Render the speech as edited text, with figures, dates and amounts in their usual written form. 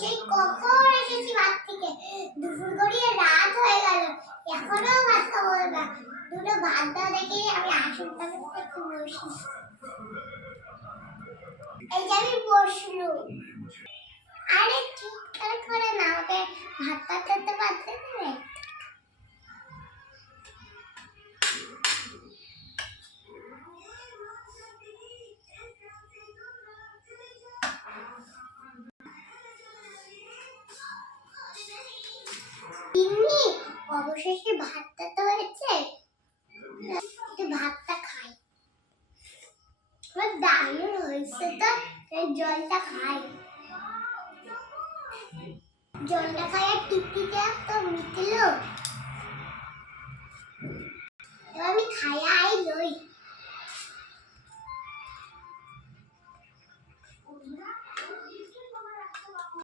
সেই কখন এসেছি ভাত থেকে, দুপুর গড়িয়ে রাত হয়ে গেল, এখনো ভাত খাবো না। দুটো ভাত দাও দেখে আমি আসনটা একটু বসি। এই যে আমি বসলুম। আরে চিৎকার করে না, ওকে ভাতটা খেতে পারতে দেবে? তিন্নি, অবশেষে ভাতটা তো হয়েছে, একটু ভাতটা খাই। দারুণ হয়েছে তো, জলটা খাই। জলটা খাই আর টিকটিকে তো মিটলো। এবার আমি খাই লই।